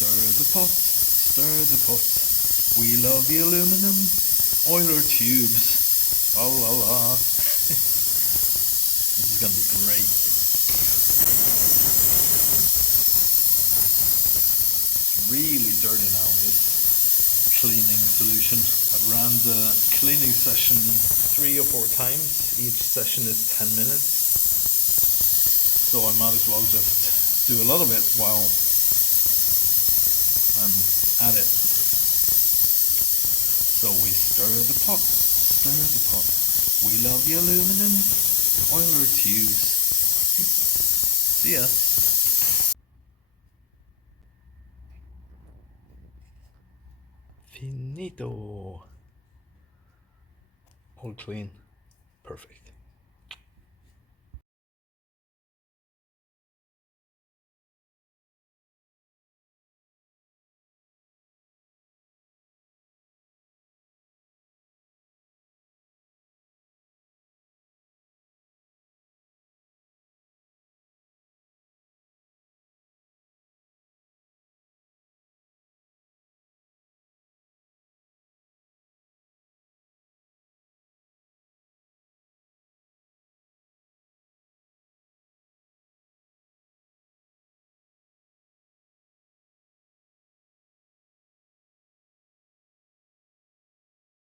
Stir the pot, stir the pot. We love the aluminum. Oiler tubes. La la la. This is gonna be great. It's really dirty now, this cleaning solution. I've ran the cleaning session 3 or 4 times. Each session is 10 minutes. So I might as well just do a lot of it while I'm at it. So we stir the pot, stir the pot. We love the aluminum. Oiler tubes. See ya. Finito. All clean. Perfect.